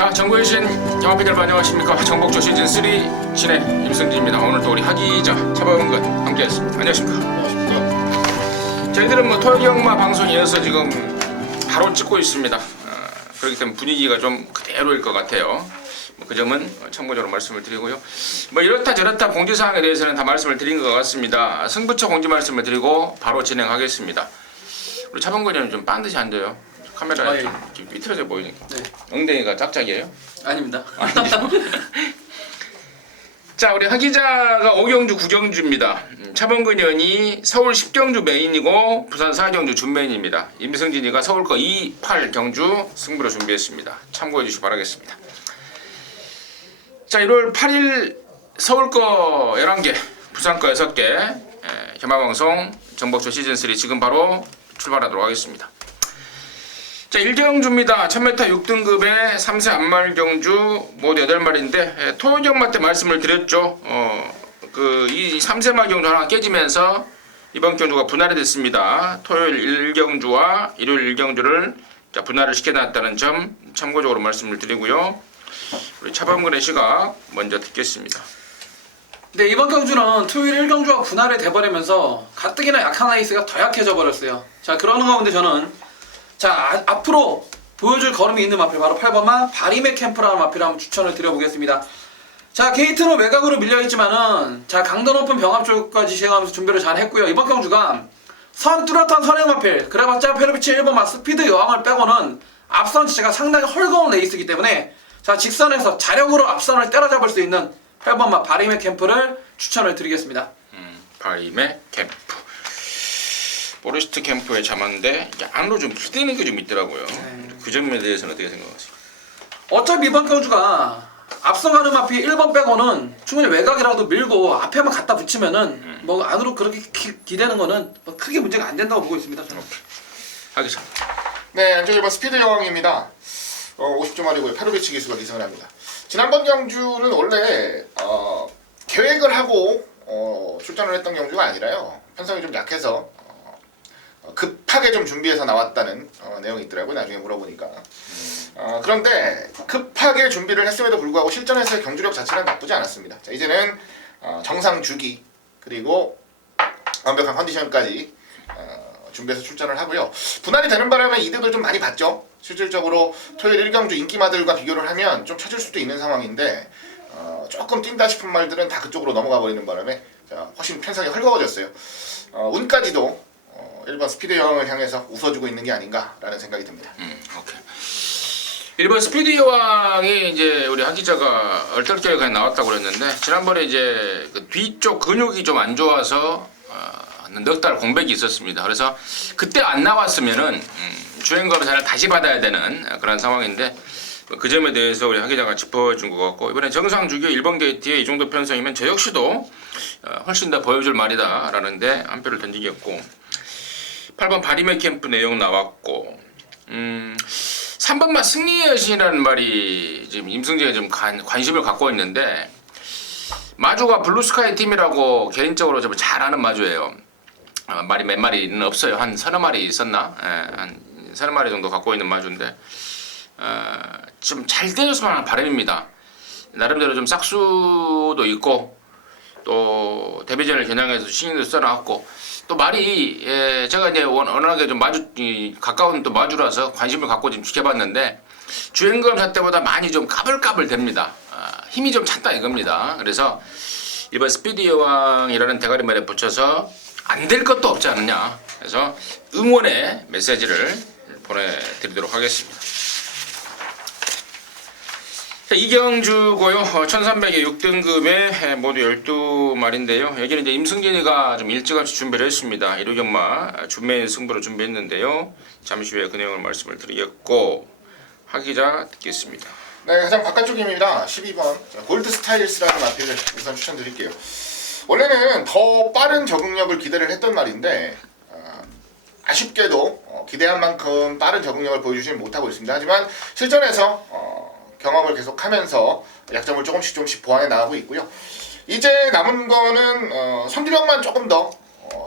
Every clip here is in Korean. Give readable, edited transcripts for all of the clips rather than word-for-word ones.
자, 정보의 신 영업비들 안녕하십니까. 정복조 시즌3 진행 임승진입니다. 오늘 또 우리 하기자 차범근 함께했습니다. 안녕하십니까. 안녕하십니까. 저희들은 토요일경마 방송 이어서 지금 바로 찍고 있습니다. 그렇기 때문에 분위기가 좀 그대로일 것 같아요. 그 점은 참고적으로 말씀을 드리고요. 이렇다 저렇다 공지사항에 대해서는 다 말씀을 드린 것 같습니다. 승부처 공지 말씀을 드리고 바로 진행하겠습니다. 우리 차범근 의원님 좀 반드시 앉아요. 카메라에 좀 삐뚤어져 보이니까. 네. 엉덩이가 짝짝이에요? 아닙니다. 자, 우리 하기자가 5경주 9경주입니다. 차범근 의원이 서울 10경주 메인이고 부산 4경주 준메인입니다. 임승진이가 서울 거 2, 8경주 승부로 준비했습니다. 참고해 주시기 바라겠습니다. 자, 1월 8일 서울 거 11개, 부산 거 6개, 혐화방송 정복조 시즌3 지금 바로 출발하도록 하겠습니다. 자, 1경주입니다. 1000m 6등급의 3세 안말 경주 모두 8마리인데 토요일 경마 때 말씀을 드렸죠. 이 3세마 경주 하나 깨지면서 이번 경주가 분할이 됐습니다. 토요일 1경주와 일요일 1경주를 분할을 시켜놨다는 점 참고적으로 말씀을 드리고요. 우리 차범근의 시각 먼저 듣겠습니다. 네, 이번 경주는 토요일 1경주와 분할이 돼버리면서 가뜩이나 약한 레이스가 더 약해져 버렸어요. 자, 그러는 가운데 저는 앞으로 보여줄 걸음이 있는 마필 바로 8번마 바리메 캠프라는 마필을 한번 추천을 드려보겠습니다. 자, 게이트는 외곽으로 밀려있지만은 강도 높은 병합 쪽까지 시행하면서 준비를 잘 했고요. 이번 경주가 선 뚜렷한 선행 마필 그래봤자 페르비치 1번마 스피드 여왕을 빼고는 앞선 지체가 상당히 헐거운 레이스이기 때문에 자, 직선에서 자력으로 앞선을 때려잡을 수 있는 8번마 바리메 캠프를 추천을 드리겠습니다. 바리메 캠프 포레스트 캠프에 잡았는데 안으로 좀 기대는 게 좀 있더라고요. 그 점에 대해서는 어떻게 생각하세요? 어차피 이번 경주가 앞서가는 마피 1번 빼고는 충분히 외곽이라도 밀고 앞에만 갖다 붙이면은 안으로 그렇게 기대는 거는 크게 문제가 안 된다고 보고 있습니다. 저는. 하기자. 네, 안쪽 1번 스피드 여왕입니다. 50점짜리고요. 페로비치 기수가 기승을 합니다. 지난번 경주는 원래 계획을 하고 출전을 했던 경주가 아니라요. 편성이 좀 약해서 급하게 좀 준비해서 나왔다는 내용이 있더라고요. 나중에 물어보니까. 그런데 급하게 준비를 했음에도 불구하고 실전에서의 경주력 자체는 나쁘지 않았습니다. 자, 이제는 정상 주기 그리고 완벽한 컨디션까지 준비해서 출전을 하고요. 분할이 되는 바람에 이득을 좀 많이 봤죠. 실질적으로 토요일 1경주 인기마들과 비교를 하면 좀 처질 수도 있는 상황인데 조금 뛴다 싶은 말들은 다 그쪽으로 넘어가 버리는 바람에 훨씬 편성이 헐거워졌어요. 운까지도 1번 스피드 여왕을 향해서 웃어주고 있는 게 아닌가라는 생각이 듭니다. 오케이. 1번 스피드 여왕이 이제 우리 하 기자가 얼떨결에 그냥 나왔다고 그랬는데 지난번에 이제 그 뒤쪽 근육이 좀 안 좋아서 넉 달 공백이 있었습니다. 그래서 그때 안 나왔으면은 주행 검사를 다시 받아야 되는 그런 상황인데 그 점에 대해서 우리 하 기자가 짚어준 것 같고 이번에 정상 주기 1번 게이트에 이 정도 편성이면 저 역시도 훨씬 더 보여줄 말이다라는데 한 표를 던지겠고 8번 바리메 캠프 내용 나왔고 3번만 승리의 여신이라는 말이 지금 임승재가 좀 관심을 갖고 있는데 마주가 블루스카이 팀이라고 개인적으로 좀 잘 아는 마주예요. 말이 몇 마리는 없어요. 한 서너 마리 있었나? 한 서너 마리 정도 갖고 있는 마주인데 좀 잘 되었으면 하는 바람입니다. 나름대로 좀 싹수도 있고 또 데뷔전을 겨냥해서 신인도 써놨고 또 말이 제가 이제 워낙에 좀 가까운 또 마주라서 관심을 갖고 좀 지켜봤는데 주행검사 때보다 많이 좀 까불까불 됩니다. 힘이 좀 찼다 이겁니다. 그래서 이번 스피드 여왕이라는 대가리 말에 붙여서 안 될 것도 없지 않느냐. 그래서 응원의 메시지를 보내드리도록 하겠습니다. 이경주고요. 1300에 6등급에 모두 12마리인데요. 여기는 이제 임승진이가 좀 일찌감치 준비를 했습니다. 1호 경마 준메인 승부로 준비했는데요. 잠시 후에 그 내용을 말씀을 드리겠고 하기자 듣겠습니다. 네, 가장 바깥쪽입니다. 12번 골드 스타일스라는 마필을 우선 추천드릴게요. 원래는 더 빠른 적응력을 기대를 했던 말인데 아쉽게도 기대한 만큼 빠른 적응력을 보여주지 못하고 있습니다. 하지만 실전에서 경험을 계속하면서 약점을 조금씩 보완해 나가고 있고요. 이제 남은 거는 선두력만 조금 더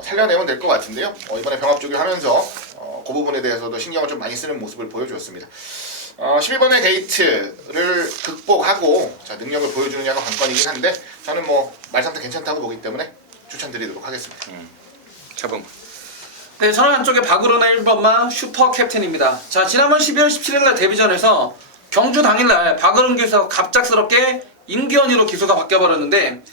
살려내면 될 것 같은데요. 이번에 병합 조교하면서 그 부분에 대해서도 신경을 좀 많이 쓰는 모습을 보여주었습니다. 12번의 게이트를 극복하고 자, 능력을 보여주느냐가 관건이긴 한데 저는 뭐 말상태 괜찮다고 보기 때문에 추천드리도록 하겠습니다. 차범. 네, 저는 한쪽에 박으로는 1번마 슈퍼 캡틴입니다. 자, 지난번 12월 17일날 데뷔전에서 경주 당일날 박으론 기수가 갑작스럽게 임기현이로 기수가 바뀌어버렸는데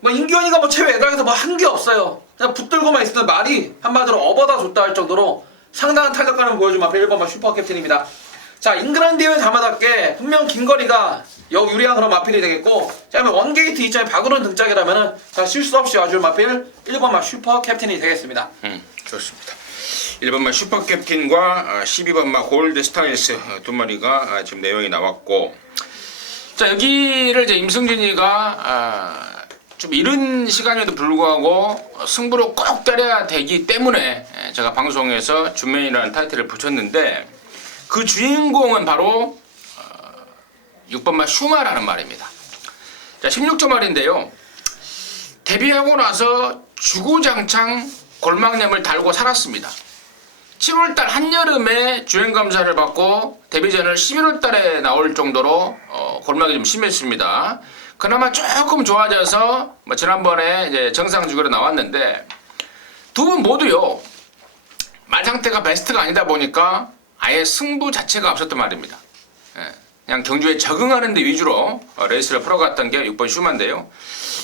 뭐 임기현이가 뭐 최후 애당에서 뭐 한 게 없어요. 그냥 붙들고만 있었던 말이 한마디로 업어다 줬다 할 정도로 상당한 타격감을 보여준 마필 1번마 슈퍼 캡틴입니다. 자, 잉글랜드에 담아답게 분명 긴 거리가 유리한 그런 마필이 되겠고 자, 그러면 원게이트 이점에 박으론 등짝이라면은 자, 실수 없이 와줄 마필 1번마 슈퍼 캡틴이 되겠습니다. 좋습니다. 1번마 슈퍼 캡틴과 12번마 골드 스타일스 두 마리가 지금 내용이 나왔고 자, 여기를 이제 임승진이가 좀 이른 시간에도 불구하고 승부로 꼭 때려야 되기 때문에 제가 방송에서 준맨이라는 타이틀을 붙였는데 그 주인공은 바로 6번마 슈마라는 말입니다. 자, 16점 말인데요. 데뷔하고 나서 주구장창 골막냄을 달고 살았습니다. 7월달 한여름에 주행검사를 받고 데뷔전을 11월달에 나올 정도로 골막이 좀 심했습니다. 그나마 조금 좋아져서 뭐 지난번에 이제 정상주기로 나왔는데 두 분 모두요. 말 상태가 베스트가 아니다 보니까 아예 승부 자체가 없었단 말입니다. 그냥 경주에 적응하는 데 위주로 레이스를 풀어갔던 게 6번 슈마인데요.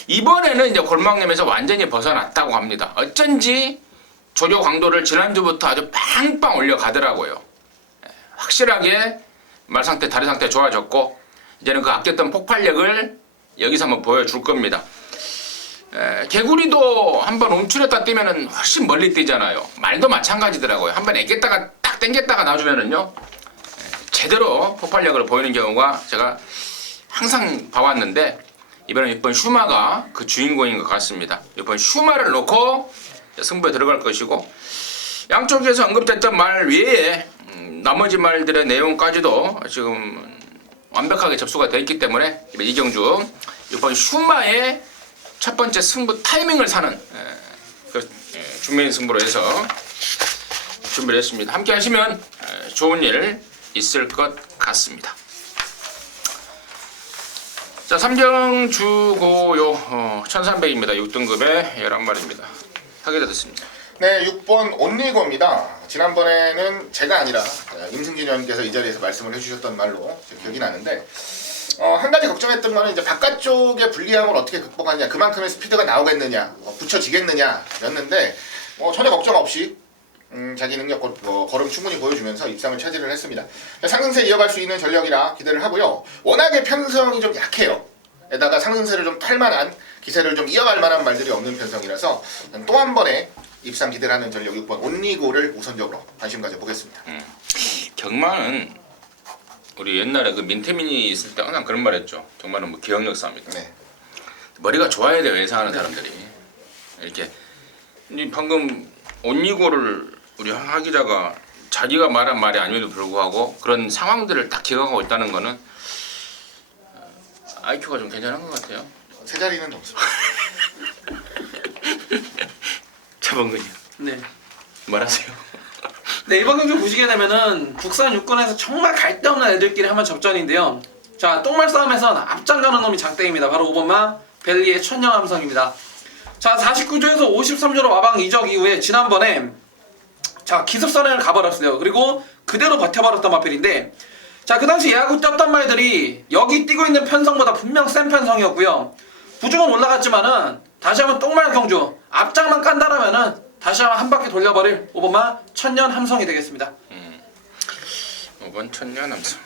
이번에는 이제 골막냄에서 완전히 벗어났다고 합니다. 어쩐지 조교 강도를 지난주부터 아주 빵빵 올려가더라고요. 확실하게 말 상태, 다리 상태 좋아졌고 이제는 그 아꼈던 폭발력을 여기서 한번 보여줄 겁니다. 개구리도 한번 움츠렸다 뛰면은 훨씬 멀리 뛰잖아요. 말도 마찬가지더라고요. 한번 애겼다가 딱 당겼다가 놔주면은요 제대로 폭발력을 보이는 경우가 제가 항상 봐왔는데 이번엔 6번 슈마가 그 주인공인 것 같습니다. 6번 슈마를 놓고 승부에 들어갈 것이고 양쪽에서 언급됐던 말 외에 나머지 말들의 내용까지도 지금 완벽하게 접수가 되어 있기 때문에 이번 이경주 6번 슈마의 첫 번째 승부 타이밍을 사는 준비인 승부로 해서 준비를 했습니다. 함께 하시면 좋은 일 있을 것 같습니다. 자, 삼경주고요 1300입니다. 6등급의 11마리입니다. 하게 됐습니다. 네, 6번 온리고입니다. 지난번에는 제가 아니라 임승진 의원께서 이 자리에서 말씀을 해주셨던 말로 기억이 나는데 한 가지 걱정했던 거는 이제 바깥쪽의 불리함을 어떻게 극복하느냐, 그만큼의 스피드가 나오겠느냐, 붙여지겠느냐 였는데 전혀 걱정 없이 자기 능력 걸음 충분히 보여주면서 입상을 차지를 했습니다. 상승세 이어갈 수 있는 전력이라 기대를 하고요. 워낙에 편성이 좀 약해요. 에다가 상승세를 좀 탈만한 기세를 좀 이어갈 만한 말들이 없는 편성이라서 또 한 번의 입상 기대를 하는 전력 6번 온리고를 우선적으로 관심 가져보겠습니다. 경마는 우리 옛날에 그 민태민이 있을 때 항상 그런 말 했죠. 경마는 뭐 기억력 싸움이다. 네. 머리가 좋아야 돼요. 예상하는 사람들이. 이렇게 방금 온리고를 우리 하 기자가 자기가 말한 말이 아님에도 불구하고 그런 상황들을 딱 기억하고 있다는 거는 IQ가 좀 괜찮은 것 같아요. 세 자리는 점수. 차범근이요. 네. 말하세요. 네, 이번 경기 보시게 되면은 국산 육군에서 정말 갈데 없는 애들끼리 하면 접전인데요. 자, 똥말 싸움에선 앞장가는 놈이 장땡입니다. 바로 5번마 벨리의 천녀함성입니다. 자, 49조에서 53조로 와방 이적 이후에 지난번에 자, 기습선행을 가버렸어요. 그리고 그대로 버텨버렸던 마필인데 자, 그 당시 예하고 뛰었던 말들이 여기 뛰고 있는 편성보다 분명 센 편성이었고요. 부중은 올라갔지만은 다시 한번 똥말 경주 앞장만 깐다라면은 다시 한번 한 바퀴 돌려버릴 5번마 천년 함성이 되겠습니다. 5번 천년 함성.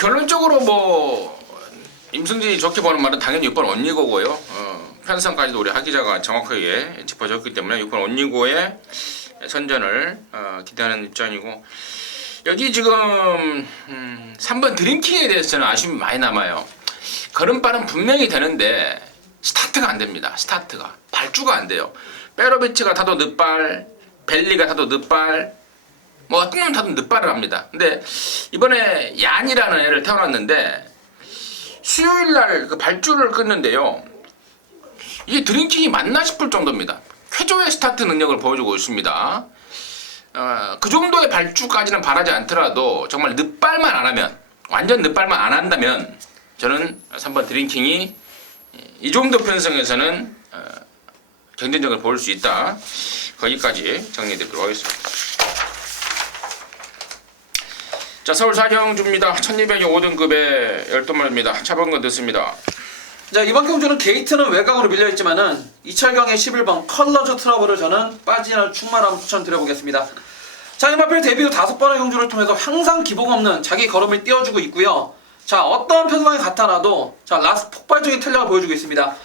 결론적으로 뭐 임승진이 좋게 보는 말은 당연히 6번 온리고고요. 편성까지도 우리 하 기자가 정확하게 짚어줬기 때문에 6번 온리고의 선전을 기대하는 입장이고 여기 지금 3번 드림킹에 대해서 저는 아쉬움이 많이 남아요. 걸음발은 분명히 되는데 스타트가 안 됩니다. 스타트가 발주가 안 돼요. 페로비치가 타도 늦발, 벨리가 타도 늦발, 뭐 어떤 놈 타도 늦발을 합니다. 근데 이번에 얀이라는 애를 태어났는데 수요일날 그 발주를 끊는데요. 이게 드림킹이 맞나 싶을 정도입니다. 쾌조의 스타트 능력을 보여주고 있습니다. 그 정도의 발주까지는 바라지 않더라도 정말 늦발만 안 하면, 완전 늦발만 안 한다면 저는 3번 드링킹이 이 정도 편성에서는 경쟁력을 보일 수 있다. 거기까지 정리되도록 하겠습니다. 자, 서울 사경주입니다. 1205등급의 12마리입니다. 차범근 듣습니다. 자, 이번 경주는 게이트는 외곽으로 밀려있지만은 이철경의 11번 컬러즈 트러블을 저는 빠지지 않을 충만함 추천드려보겠습니다. 자, 이 마필 데뷔 후 5번의 경주를 통해서 항상 기복 없는 자기 걸음을 띄워주고 있고요. 자, 어떠한 편성이 같아라도 자, 라스 폭발적인 탄력을 보여주고 있습니다.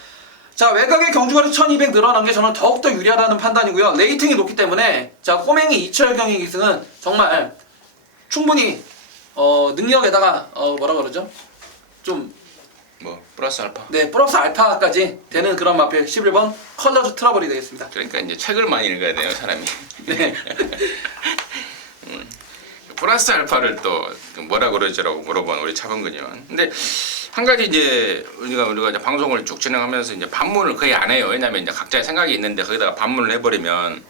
자, 외곽의 경주거리 1200 늘어난 게 저는 더욱더 유리하다는 판단이고요. 레이팅이 높기 때문에 자, 꼬맹이 이철경의 기승은 정말 충분히 능력에다가 뭐라 그러죠? 좀 플러스 알파. 네, 플러스 알파까지 되는 그런 마필 11번 컬러즈 트러블이 되겠습니다. 그러니까 이제 책을 많이 읽어야 돼요, 사람이. 네. 플러스 알파를 또 뭐라 그러지라고 물어본 우리 차범근이요. 근데 한 가지 이제 우리가 이제 방송을 쭉 진행하면서 이제 반문을 거의 안 해요. 왜냐면 이제 각자의 생각이 있는데 거기다가 반문을 해버리면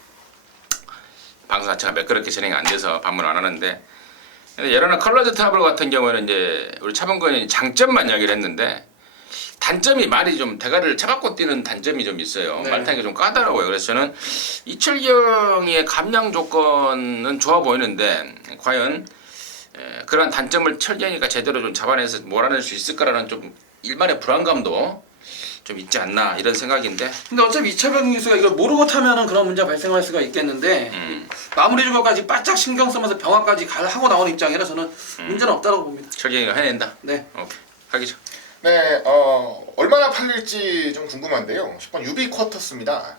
방송 자체가 매끄럽게 진행이 안 돼서 반문을 안 하는데, 예로나 컬러즈 트러블 같은 경우에는 이제 우리 차범근이 장점만 이야기를 했는데 단점이 말이 좀 대가리를 차갖고 뛰는 단점이 좀 있어요. 네. 말 타는 게 좀 까다로워요. 그래서 저는 이철경의 감량 조건은 좋아 보이는데 과연 그런 단점을 철경이가 제대로 좀 잡아내서 몰아낼 수 있을까라는 좀 일말의 불안감도 좀 있지 않나 이런 생각인데. 근데 어차피 이철경 기수가 이걸 모르고 타면은 그런 문제가 발생할 수가 있겠는데 마무리 주거까지 바짝 신경 쓰면서 병화까지 하고 나오는 입장이라 저는 문제는 없다고 봅니다. 철경이가 해낸다. 네. 오케이. 하기죠. 네, 얼마나 팔릴지 좀 궁금한데요. 10번 유비 쿼터스입니다.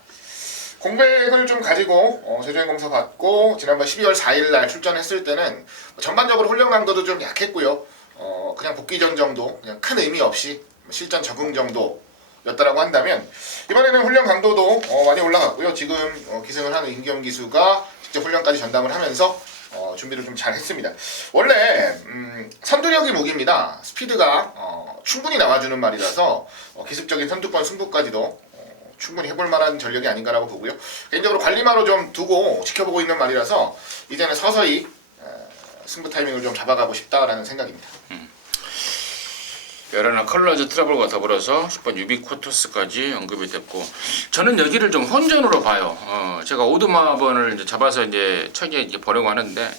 공백을 좀 가지고 제주행 검사 받고 지난번 12월 4일 날 출전했을 때는 전반적으로 훈련 강도도 좀 약했고요. 그냥 복귀전 정도, 그냥 큰 의미 없이 실전 적응 정도였다라고 한다면 이번에는 훈련 강도도 많이 올라갔고요. 지금 기승을 하는 임기영 기수가 직접 훈련까지 전담을 하면서 준비를 좀 잘 했습니다. 원래 선두력이 무기입니다. 스피드가 충분히 나와주는 말이라서 기습적인 선두권 승부까지도 충분히 해볼 만한 전력이 아닌가라고 보고요. 개인적으로 관리마로 좀 두고 지켜보고 있는 말이라서 이제는 서서히 승부 타이밍을 좀 잡아가고 싶다라는 생각입니다. 예로나 컬러즈 트러블과 더불어서 10번 유비코토스까지 언급이 됐고, 저는 여기를 좀 혼전으로 봐요. 제가 오두마번을 이제 잡아서 이제 책에 이제 보려고 하는데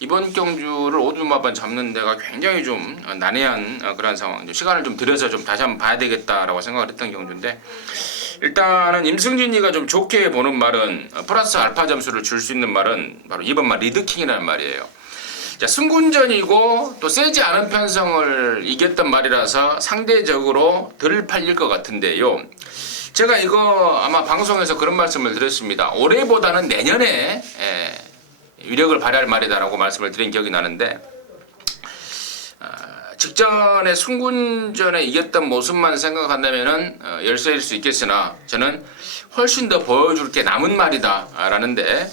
이번 경주를 오두마번 잡는 데가 굉장히 좀 난해한 그런 상황. 좀 시간을 좀 들여서 좀 다시 한번 봐야 되겠다라고 생각을 했던 경주인데, 일단은 임승진이가 좀 좋게 보는 말은 플러스 알파 점수를 줄 수 있는 말은 바로 이번 말 리드킹이라는 말이에요. 자, 승군전이고 또 세지 않은 편성을 이겼던 말이라서 상대적으로 덜 팔릴 것 같은데요. 제가 이거 아마 방송에서 그런 말씀을 드렸습니다. 올해보다는 내년에 위력을 발휘할 말이다라고 말씀을 드린 기억이 나는데, 직전에 승군전에 이겼던 모습만 생각한다면은 열세일 수 있겠으나 저는 훨씬 더 보여줄 게 남은 말이다 라는데,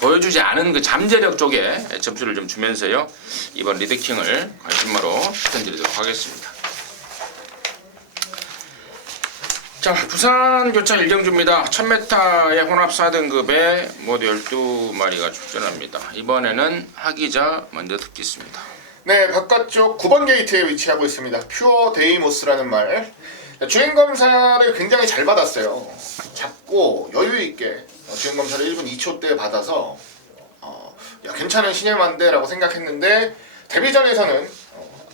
보여주지 않은 그 잠재력 쪽에 점수를 좀 주면서요, 이번 리드킹을 관심마로 추천드리도록 하겠습니다. 자, 부산 교창 일경주입니다. 1000m의 혼합 4등급에 모두 12마리가 출전합니다. 이번에는 하기자 먼저 듣겠습니다. 네, 바깥쪽 9번 게이트에 위치하고 있습니다. 퓨어 데이모스라는 말. 주행검사를 굉장히 잘 받았어요. 잡고 여유있게 주행검사를 1분 2초 때 받아서 야, 괜찮은 신예만데 라고 생각했는데 데뷔전에서는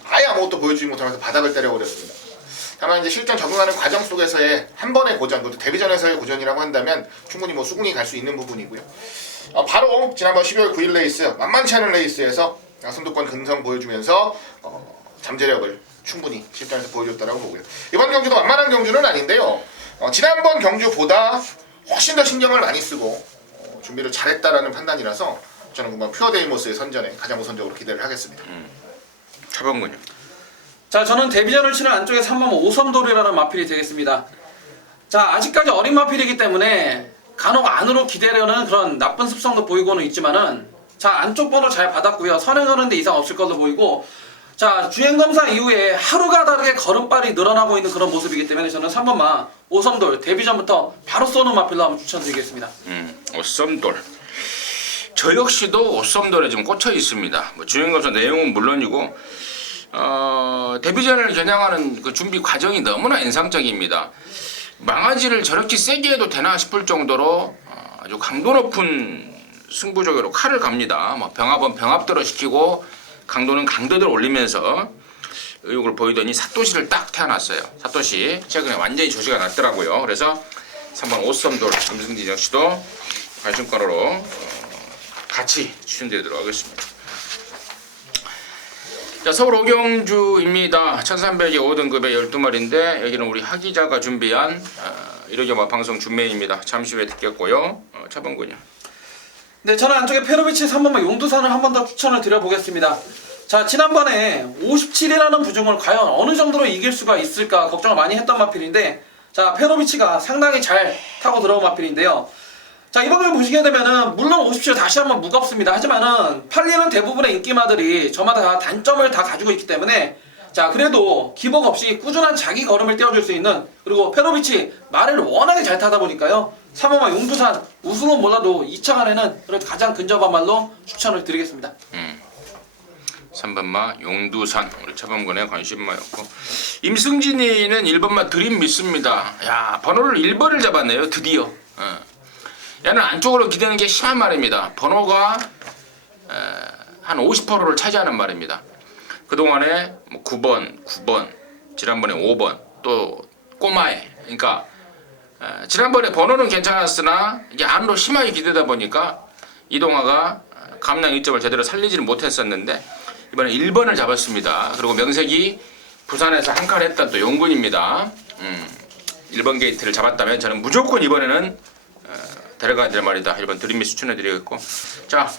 아예 아무것도 보여주지 못하면서 바닥을 때려버렸습니다. 다만 이제 실전 적응하는 과정 속에서의 한 번의 고전, 그것도 데뷔전에서의 고전이라고 한다면 충분히 수긍이 갈 수 있는 부분이고요. 바로 지난번 12월 9일 레이스, 만만치 않은 레이스에서 선두권 근성 보여주면서 잠재력을 충분히 실전에서 보여줬다라고 보고요. 이번 경주도 만만한 경주는 아닌데요. 지난번 경주보다 훨씬 더 신경을 많이 쓰고 준비를 잘했다라는 판단이라서 저는 금방 퓨어데이모스의 선전에 가장 우선적으로 기대를 하겠습니다. 차범근요. 자, 저는 데뷔전을 치는 안쪽에 3번 오섬돌이라는 마필이 되겠습니다. 자, 아직까지 어린 마필이기 때문에 간혹 안으로 기대려는 그런 나쁜 습성도 보이고는 있지만은, 자, 안쪽 번호 잘 받았고요. 선행하는 데 이상 없을 걸로 보이고, 자, 주행검사 이후에 하루가 다르게 걸음발이 늘어나고 있는 그런 모습이기 때문에 저는 3번마 오섬돌 데뷔전부터 바로 쏘는 마필로 한번 추천드리겠습니다. 오섬돌. 저 역시도 오썸돌에 좀 꽂혀 있습니다. 뭐 주행검사 내용은 물론이고 데뷔전을 겨냥하는 그 준비 과정이 너무나 인상적입니다. 망아지를 저렇게 세게 해도 되나 싶을 정도로 아주 강도 높은 승부적으로 칼을 갑니다. 뭐 병합은 병합대로 시키고 강도는 강도대로 올리면서 의욕을 보이더니 사토시를 딱 태어났어요. 사토시 최근에 완전히 조시가 났더라고요. 그래서 3번 오썸돌 김승진 역시도 관심가로 같이 추천드리도록 하겠습니다. 자, 서울 오경주입니다. 1300에 5등급의 12마리인데 여기는 우리 하기자가 준비한 1호기마 방송 준매입니다. 잠시 후에 듣겠고요. 차범근이요. 네, 저는 안쪽에 페로비치 3번마 용두산을 한 번 더 추천을 드려보겠습니다. 자, 지난번에 57이라는 부중을 과연 어느 정도로 이길 수가 있을까 걱정을 많이 했던 마필인데, 자, 페로비치가 상당히 잘 타고 들어온 마필인데요. 자, 이번 경 보시게 되면은 물론 57 다시 한번 무겁습니다. 하지만은 팔리는 대부분의 인기마들이 저마다 다 단점을 다 가지고 있기 때문에, 자, 그래도 기복 없이 꾸준한 자기 걸음을 떼어줄 수 있는, 그리고 페로비치 말을 워낙에 잘 타다 보니까요, 3호마 용두산 우승은 몰라도 2차간에는 그래도 가장 근접한 말로 추천을 드리겠습니다. 3번마 용두산 우리 차범근의 관심마였고, 임승진이는 1번마 드림 믿습니다. 야, 번호를 1번을 잡았네요. 드디어. 얘는 안쪽으로 기대는 게 심한 말입니다. 번호가 한 50%를 차지하는 말입니다. 그동안에 뭐 9번, 지난번에 5번, 또 꼬마에, 그러니까 지난번에 번호는 괜찮았으나 이게 안으로 심하게 기대다 보니까 이동화가 감량 이점을 제대로 살리지를 못했었는데 이번에 1번을 잡았습니다. 그리고 명색이 부산에서 한 칸 했던 또 용군입니다. 1번 게이트를 잡았다면 저는 무조건 이번에는 데려가야 될 말이다. 1번 드림미 추천해드리겠고, 자,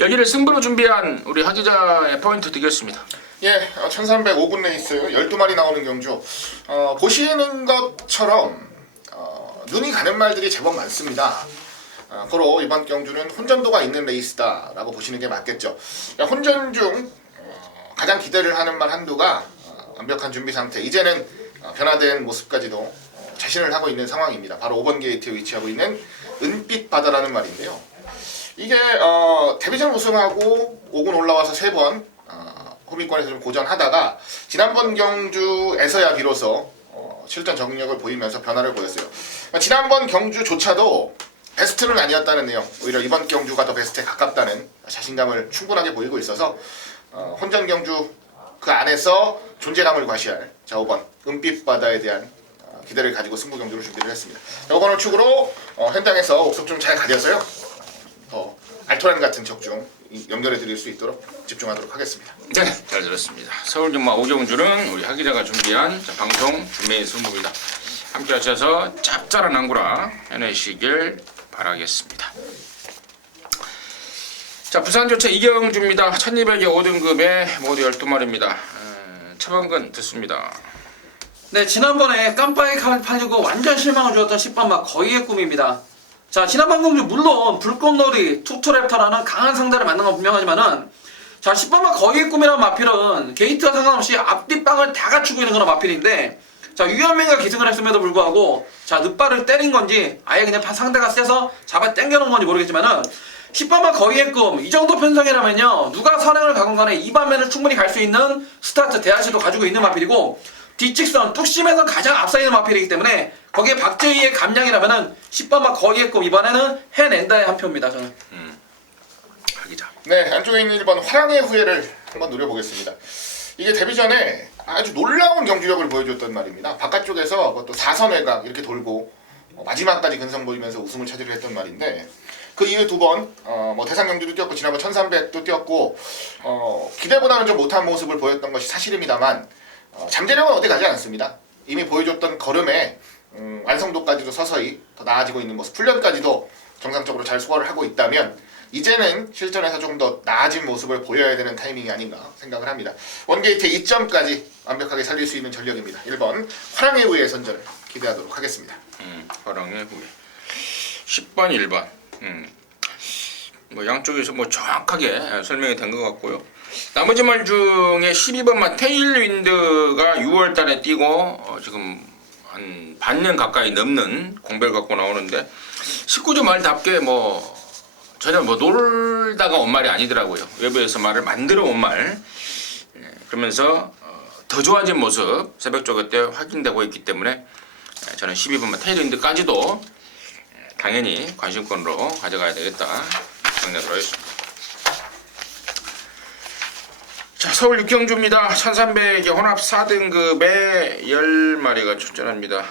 여기를 승부로 준비한 우리 하기자의 포인트 드리겠습니다. 예, 1305군 레이스 12마리 나오는 경주. 보시는 것처럼 눈이 가는 말들이 제법 많습니다. 고로 이번 경주는 혼전도가 있는 레이스다라고 보시는 게 맞겠죠. 혼전 중 가장 기대를 하는 말 한두가 완벽한 준비 상태, 이제는 변화된 모습까지도 자신을 하고 있는 상황입니다. 바로 5번 게이트에 위치하고 있는 은빛 바다라는 말인데요. 이게 데뷔전 우승하고 5군 올라와서 3번 호비권에서 좀 고전하다가 지난번 경주에서야 비로소 실전 적응력을 보이면서 변화를 보였어요. 지난번 경주조차도 베스트는 아니었다는 내용, 오히려 이번 경주가 더 베스트에 가깝다는 자신감을 충분하게 보이고 있어서 혼전 경주 그 안에서 존재감을 과시할 자 5번 은빛 바다에 대한 기대를 가지고 승부 경주를 준비를 했습니다. 자, 5번을 축으로 현장에서 옥석 좀 잘 가려서요, 더 알토란 같은 적중 연결해 드릴 수 있도록 집중하도록 하겠습니다. 네, 잘 들었습니다. 서울경마 오경주는 우리 하기자가 준비한 방송 준비의 승부입니다. 함께 하셔서 짭짤한 한구라 해내시길 바라겠습니다. 자, 부산조차 이경주입니다. 1200에 5등급에 모두 12마리입니다. 차범근 듣습니다. 네, 지난번에 깜빡이 칼을 팔리고 완전 실망을 주었던 10번마 거의의 꿈입니다. 자, 지난번 경주 물론 불꽃놀이, 투토랩터라는 강한 상대를 만난 건 분명하지만은, 자, 10번마 거의의 꿈이라는 마필은 게이트와 상관없이 앞뒷방을 다 갖추고 있는 그런 마필인데, 자, 유현민과 기승을 했음에도 불구하고, 자, 늑발을 때린 건지 아예 그냥 상대가 세서 잡아 당겨놓은 건지 모르겠지만은, 10번마 거의의 꿈, 이 정도 편성이라면요, 누가 선행을 가건 간에 2반면을 충분히 갈 수 있는 스타트 대하시도 가지고 있는 마필이고, 뒷직선 뚝심에서 가장 앞서 있는 마필이기 때문에 거기에 박재희의 감량이라면은 10번마 거의의 꿈 이번에는 해낸다의 한 표입니다. 저는. 하기자. 네, 안쪽에 있는 1번 화랑의 후예를 한번 노려보겠습니다. 이게 데뷔 전에 아주 놀라운 경주력을 보여줬던 말입니다. 바깥쪽에서 그것도 4선 외곽 이렇게 돌고 마지막까지 근성 보이면서 우승을 차지를 했던 말인데, 그 이후에 2번 뭐 대상 경주도 뛰었고 지난번 1300도 뛰었고 기대보다는 좀 못한 모습을 보였던 것이 사실입니다만 잠재력은 어디 가지 않습니다. 이미 보여줬던 걸음에 완성도까지도 서서히 더 나아지고 있는 모습, 훈련까지도 정상적으로 잘 소화를 하고 있다면 이제는 실전에서 조금 더 나아진 모습을 보여야 되는 타이밍이 아닌가 생각을 합니다. 원게이트의 2점까지 완벽하게 살릴 수 있는 전력입니다. 1번 화랑의 후예 선전을 기대하도록 하겠습니다. 화랑의 후예 10번 1번 뭐 양쪽에서 뭐 정확하게 설명이 된 것 같고요. 나머지 말 중에 12번만 테일윈드가 6월달에 뛰고 지금 한 반년 가까이 넘는 공배를 갖고 나오는데 19주 말답게 뭐 전혀 뭐 놀다가 온 말이 아니더라고요. 외부에서 말을 만들어 온 말. 그러면서 더 좋아진 모습 새벽 조개 때 확인되고 있기 때문에 저는 12번마 테일윈드까지도 당연히 관심권으로 가져가야 되겠다 정리하도록 하겠습니다. 자, 서울 육경주입니다. 1300의 혼합 4등급에 10마리가 출전합니다.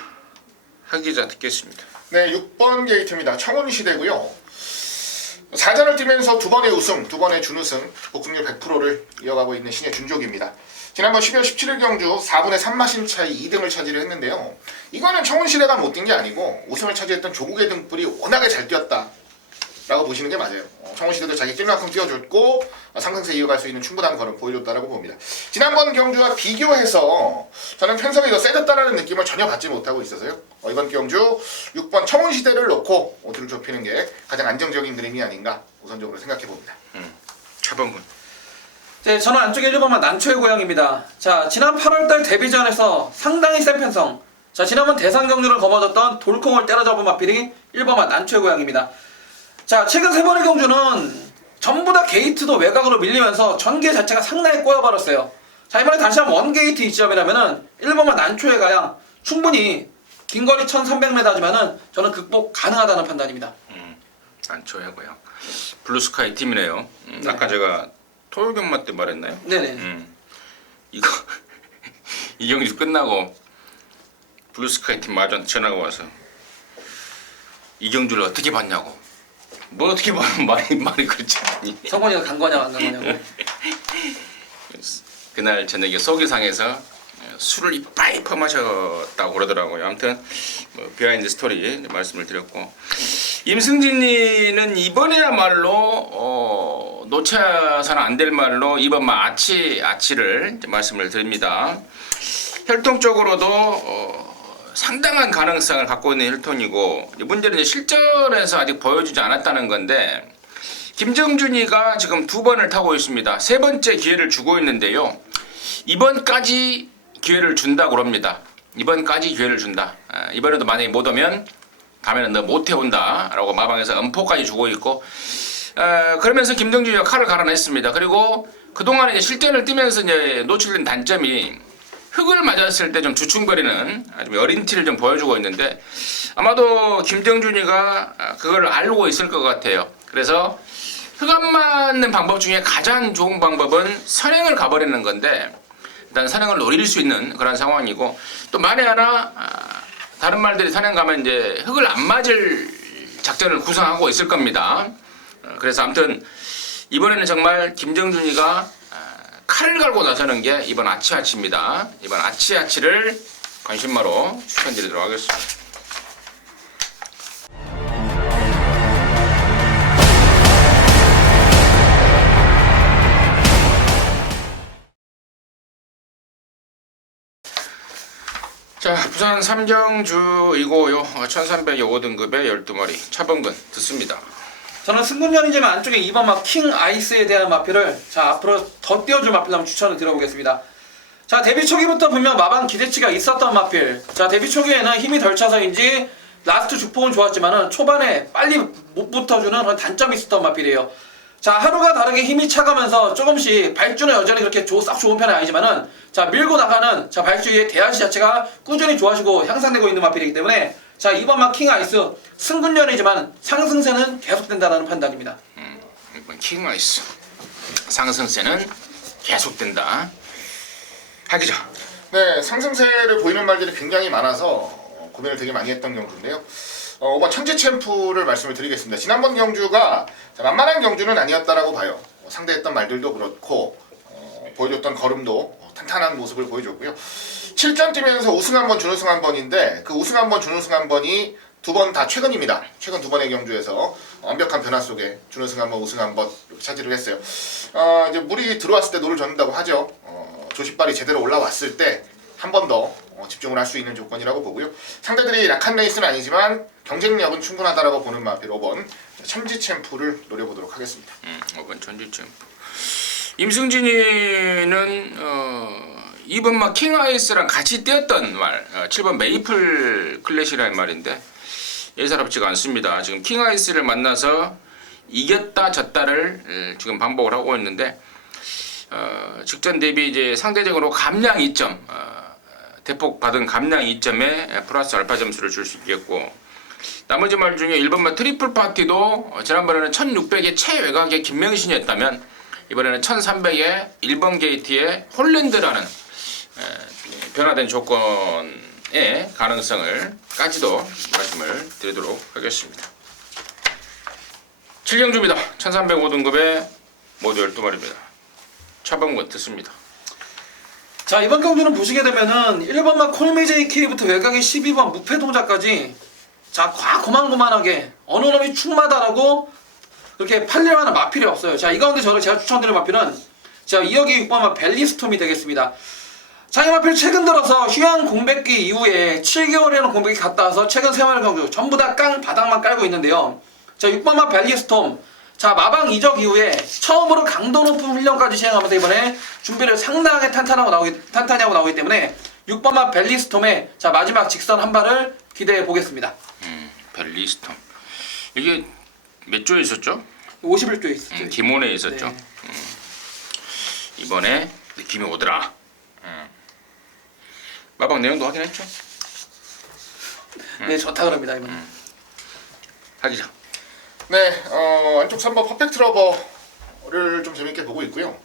하기자 듣겠습니다. 네, 6번 게이트입니다. 청운시대고요. 4전을 뛰면서 2번의 우승, 2번의 준우승, 복승률 100%를 이어가고 있는 신의 준족입니다. 지난번 12월 17일 경주 4분의 3마신 차이 2등을 차지를 했는데요. 이거는 청운시대가 못 뛴 게 아니고 우승을 차지했던 조국의 등불이 워낙에 잘 뛰었다 라고 보시는 게 맞아요. 청운시대도 자기 뛸 만큼 뛰어줬고 상승세 이어갈 수 있는 충분한 걸음 보여줬다라고 봅니다. 지난번 경주와 비교해서 저는 편성이 더 세졌다라는 느낌을 전혀 받지 못하고 있어서요. 이번 경주 6번 청운시대를 놓고 오트를 좁히는 게 가장 안정적인 그림이 아닌가 우선적으로 생각해 봅니다. 차범근. 네, 저는 안쪽에 1번만 난초의 고향입니다. 자, 지난 8월달 데뷔전에서 상당히 센 편성. 자, 지난번 대상 경주를 거머쥐었던 돌콩을 때려잡은 마필이 1번만 난초의 고향입니다. 자, 최근 3번의 경주는 전부 다 게이트도 외곽으로 밀리면서 전개 자체가 상당히 꼬여버렸어요. 자, 이번에 다시 한번 원게이트 이 지점이라면은 1번만 난초의 고향 충분히 긴 거리 1300m지만은 저는 극복 가능하다는 판단입니다. 난초야고요. 블루스카이 팀이네요. 아까 제가 토요경마 때 말했나요? 네네. 이거 이 경기 끝나고 블루스카이 팀 마저한테 전화가 와서 이 경주를 어떻게 봤냐고. 뭐 어떻게 보면 말이 그렇지 않니? 성원이가 간 거냐 안 간 거냐고. 그날 저녁에 소개상에서 술을 이빨 퍼마셨다고 그러더라고요. 아무튼 뭐 비하인드 스토리 말씀을 드렸고, 임승진이는 이번에야말로 놓쳐서는 안 될 말로 이번만 아치를 말씀을 드립니다. 혈통적으로도 상당한 가능성을 갖고 있는 혈통이고, 문제는 이제 실전에서 아직 보여주지 않았다는 건데, 김정준이가 지금 2번을 타고 있습니다. 3번째 기회를 주고 있는데요. 이번까지 기회를 준다고 합니다. 이번까지 기회를 준다. 이번에도 만약에 못 오면 다음에는 너 못 해온다 라고 마방에서 엄포까지 주고 있고, 그러면서 김정준이가 칼을 갈아냈습니다. 그리고 그동안 이제 실전을 뛰면서 이제 노출된 단점이 흙을 맞았을 때 좀 주춤거리는 아주 여린 티를 좀 보여주고 있는데, 아마도 김정준이가 그걸 알고 있을 것 같아요. 그래서 흙 안 맞는 방법 중에 가장 좋은 방법은 선행을 가버리는 건데, 일단 선행을 노릴 수 있는 그런 상황이고, 또 만에 하나 다른 말들이 선행 가면 이제 흙을 안 맞을 작전을 구성하고 있을 겁니다. 그래서 아무튼 이번에는 정말 김정준이가 칼을 갈고 나서는 게 이번 아치아치입니다. 이번 아치아치를 관심마로 추천드리도록 하겠습니다. 자, 부산 삼경주이고요. 1305등급의 12마리 차범근 듣습니다. 저는 승군년이지만 안쪽에 2번 막 킹 아이스에 대한 마필을 자 앞으로 더 띄워줄 마필 한번 추천을 드려보겠습니다. 자, 데뷔 초기부터 분명 마방 기대치가 있었던 마필. 자, 데뷔 초기에는 힘이 덜 차서인지 라스트 주폭은 좋았지만은 초반에 빨리 못 붙어주는 그런 단점이 있었던 마필이에요. 자, 하루가 다르게 힘이 차가면서 조금씩 발주는 여전히 그렇게 싹 좋은 편은 아니지만은 자, 밀고 나가는 자 발주의 대하시 자체가 꾸준히 좋아지고 향상되고 있는 마필이기 때문에 자, 2번 막 킹 아이스 승군년이지만 상승세는 계속된다는 판단입니다. 이번 킹 아이스 상승세는 계속된다. 하기죠. 네, 상승세를 보이는 말들이 굉장히 많아서 고민을 되게 많이 했던 경주인데요. 5번 천지 챔프를 말씀을 드리겠습니다. 지난번 경주가 만만한 경주는 아니었다라고 봐요. 상대했던 말들도 그렇고 보여줬던 걸음도 탄탄한 모습을 보여줬고요. 7점 뛰면서 우승 한 번, 준우승 한 번인데 그 우승 한 번, 준우승 한 번이 2번 다 최근입니다. 최근 2번의 경주에서 완벽한 변화 속에 준우승 한 번, 우승 한 번 이렇게 차지를 했어요. 이제 물이 들어왔을 때 노를 젓는다고 하죠. 조십발이 제대로 올라왔을 때 한 번 더 집중을 할 수 있는 조건이라고 보고요. 상대들이 약한 레이스는 아니지만 경쟁력은 충분하다라고 보는 마필 5번 천지 챔프를 노려보도록 하겠습니다. 5번 천지 챔프. 임승진이는 2번 막 킹 아이스랑 같이 뛰었던 말, 7번 메이플 클래시라는 말인데 예사롭지가 않습니다. 지금 킹 아이스를 만나서 이겼다 졌다를 지금 반복을 하고 있는데 직전 대비 이제 상대적으로 감량 2점 대폭 받은 감량 2점에 플러스 알파 점수를 줄 수 있겠고 나머지 말 중에 1번마 트리플 파티도 지난번에는 1600의 최외곽의 김명신이었다면 이번에는 1300의 1번 게이트의 홀랜드라는 변화된 조건의 가능성을까지도 말씀을 드리도록 하겠습니다. 7경주입니다. 1305등급의 모두 12마리입니다. 차범근 듣습니다. 자, 이번 경주는 보시게 되면은 1번만 콜메제이 K부터 외곽의 12번 무패 동작까지 자, 고만고만하게 어느 놈이 충마다라고 그렇게 팔릴 만한 마필이 없어요. 자, 이 가운데 제가 추천드리는 마필은 자, 2억의 6번만 벨리스톰이 되겠습니다. 자, 이 마필 최근 들어서 휴양 공백기 이후에 7개월이라는 공백이 갔다 와서 최근 3마리 경주 전부 다 바닥만 깔고 있는데요. 자, 6번만 벨리스톰. 자, 마방 이적 이후에 처음으로 강도 높은 훈련까지 시행하면서 이번에 준비를 상당하게 탄탄히 하고 나오기 때문에 6번만 벨리스톰의 자, 마지막 직선 한 발을 기대해 보겠습니다. 벨리스톰. 이게 몇 조에 있었죠? 51조에 있었죠. 기몬에 있었죠. 네. 이번에 느낌이 오더라. 마방 내용도 확인했죠? 네, 좋다 그럽니다. 이번에. 하기자. 네, 안쪽 3번 퍼펙트 러버를 좀 재밌게 보고 있고요.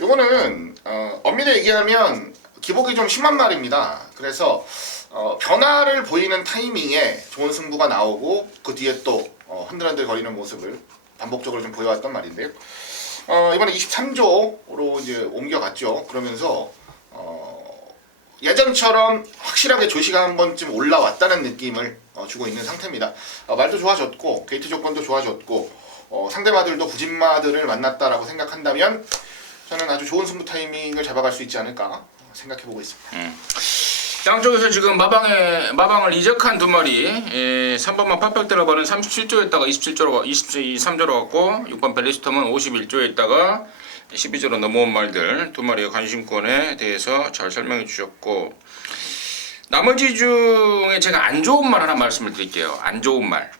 요거는 엄밀히 얘기하면 기복이 좀 심한 말입니다. 그래서 변화를 보이는 타이밍에 좋은 승부가 나오고 그 뒤에 또 흔들흔들 거리는 모습을 반복적으로 좀 보여왔단 말인데요. 이번에 23조로 이제 옮겨갔죠. 그러면서 예전처럼 확실하게 조시가 한 번쯤 올라왔다는 느낌을 주고 있는 상태입니다. 말도 좋아졌고 게이트 조건도 좋아졌고 상대마들도 부진마들을 만났다라고 생각한다면 저는 아주 좋은 승부 타이밍을 잡아갈 수 있지 않을까 생각해보고 있습니다. 양쪽에서 지금 마방을 이적한 두 마리 3번만 퍼펙트 러버는 37조에 있다가 23조로 갔고 6번 벨리스톰은 51조에 있다가 12조로 넘어온 말들 두 마리의 관심권에 대해서 잘 설명해 주셨고 나머지 중에 제가 안 좋은 말 하나 말씀을 드릴게요. 안 좋은 말.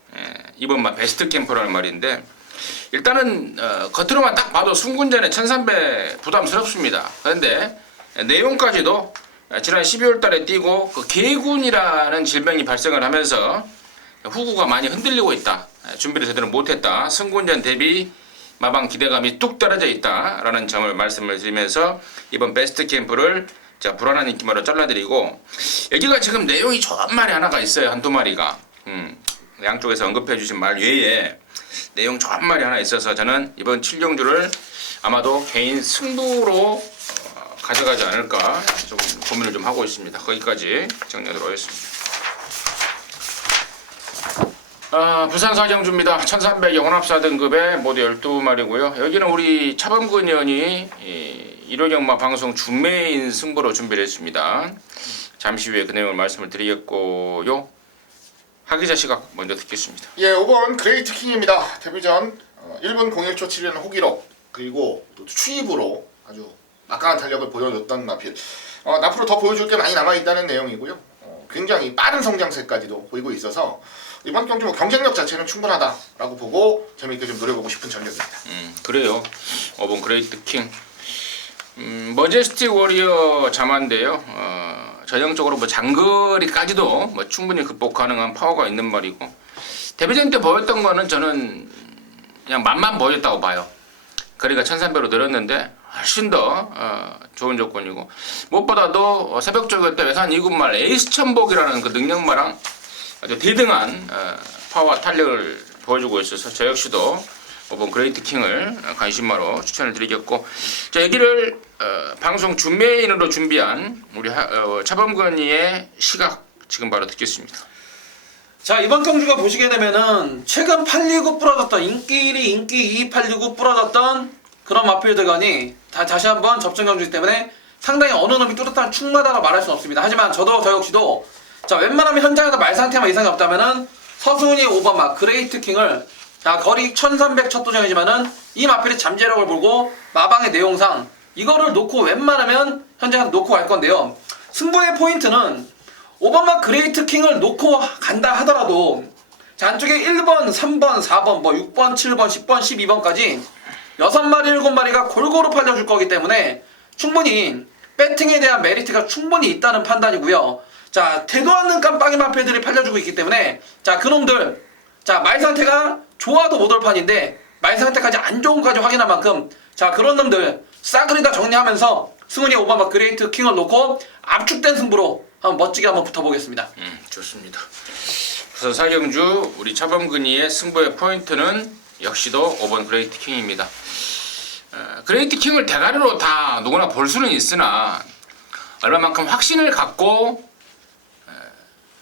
이번 말 베스트 캠퍼라는 말인데 일단은 겉으로만 딱 봐도 순군전에 1300 부담스럽습니다. 그런데 내용까지도 지난 12월 달에 뛰고 그 개군이라는 질병이 발생을 하면서 후구가 많이 흔들리고 있다. 준비를 제대로 못했다. 승군전 대비 마방 기대감이 뚝 떨어져 있다라는 점을 말씀을 드리면서 이번 베스트 캠프를 자 불안한 인기말로 잘라드리고 여기가 지금 내용이 좋은 말이 하나가 있어요. 한두 마리가 양쪽에서 언급해 주신 말 외에 내용 좋은 말이 하나 있어서 저는 이번 7경주를 아마도 개인 승부로 가져가지 않을까 좀 고민을 좀 하고 있습니다. 거기까지 정리하도록 하겠습니다. 부산 사경주입니다. 1300 영원합사 등급의 모두 12마리고요. 여기는 우리 차범근 의원이 1호경마 방송 준메인 승부로 준비를 했습니다. 잠시 후에 그 내용을 말씀을 드리겠고요. 하기자 시각 먼저 듣겠습니다. 예, 5번 그레이트 킹입니다. 데뷔전 1분 01초 7이라는 호기록 그리고 또 추입으로 아주 막강한 탄력을 보여줬던 마필. 앞으로 더 보여줄 게 많이 남아있다는 내용이고요. 굉장히 빠른 성장세까지도 보이고 있어서 이번 경주 경쟁력 자체는 충분하다라고 보고 재미있게 좀 노려보고 싶은 전력입니다. 그래요. 5번 그레이트 킹. 머제스틱 워리어 자만데요. 전형적으로 뭐 장거리까지도 뭐 충분히 극복 가능한 파워가 있는 말이고 데뷔전 때 보였던 거는 저는 그냥 맛만 보였다고 봐요. 거리가 1300으로 늘었는데 훨씬 더 좋은 조건이고 무엇보다도 새벽 조교 때 외산 2군 말 에이스 천복이라는 그 능력마랑 아주 대등한 파워와 탄력을 보여주고 있어서 저 역시도 5번 그레이트 킹을 관심마로 추천을 드리겠고 자 여기를 방송 준메인으로 준비한 우리 차범근이의 시각 지금 바로 듣겠습니다. 자, 이번 경주가 보시게 되면은 최근 829 부러졌던 인기 1위, 인기 2, 829 부러졌던 그런 마필들간이 다시 한번 접전 경주이기 때문에 상당히 어느 놈이 뚜렷한 충마다가 말할 수는 없습니다. 하지만 저 역시도 자 웬만하면 현장에서 말 상태만 이상이 없다면은 서순이 5번 막 그레이트 킹을 자 거리 1300 첫 도전이지만은 이 마필의 잠재력을 보고 마방의 내용상 이거를 놓고 웬만하면 현장에서 놓고 갈 건데요. 승부의 포인트는 5번 막 그레이트 킹을 놓고 간다 하더라도 자, 안쪽에 1번, 3번, 4번, 뭐 6번, 7번, 10번, 12번까지 6마리, 7마리가 골고루 팔려줄 거기 때문에 충분히 배팅에 대한 메리트가 충분히 있다는 판단이고요. 자, 되도 않는 깜빡이 마필들이 팔려주고 있기 때문에 자, 그놈들 자, 말 상태가 좋아도 못 올 판인데 말 상태까지 안 좋은까지 확인할 만큼 자, 그런 놈들 싸그리 다 정리하면서 승훈이 오바마 그레이트 킹을 놓고 압축된 승부로 한번 멋지게 한번 붙어보겠습니다. 좋습니다. 그래서 사경주 우리 차범근이의 승부의 포인트는 역시도 5번 그레이트 킹입니다. 그레이트 킹을 대가리로 다 누구나 볼 수는 있으나 얼마만큼 확신을 갖고